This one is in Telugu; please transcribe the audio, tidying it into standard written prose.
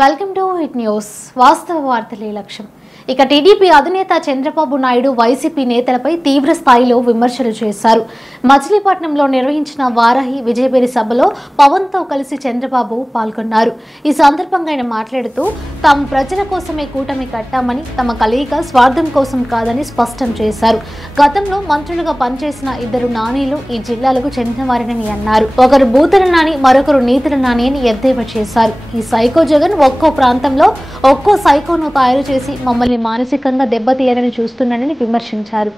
Welcome to hit news. వాస్తవ వార్తలే లక్ష్యం. ఇక టీడీపీ అధినేత చంద్రబాబు నాయుడు వైసీపీ నేతలపై తీవ్ర స్థాయిలో విమర్శలు చేశారు. మచిలీపట్నంలో నిర్వహించిన వారాహి విజయబేరి సభలో పవన్ తో కలిసి చంద్రబాబు పాల్గొన్నారు. ఈ సందర్భంగా ఆయన మాట్లాడుతూ తాము ప్రజల కోసమే కూటమి కట్టామని, తమ కలయిక స్వార్థం కోసం కాదని స్పష్టం చేశారు. గతంలో మంత్రులుగా పనిచేసిన ఇద్దరు నానీలు ఈ జిల్లాలకు చెందినవారని అన్నారు. ఒకరు బూతుల నాని, మరొకరు నీతుల నాని అని ఎద్దేవా చేశారు. ఈ సైకో జగన్ ఒక్కో ప్రాంతంలో ఒక్కో సైకోను తయారు చేసి మమ్మల్ని మానసికంగా దెబ్బతీయాలని చూస్తున్నాడని విమర్శించారు.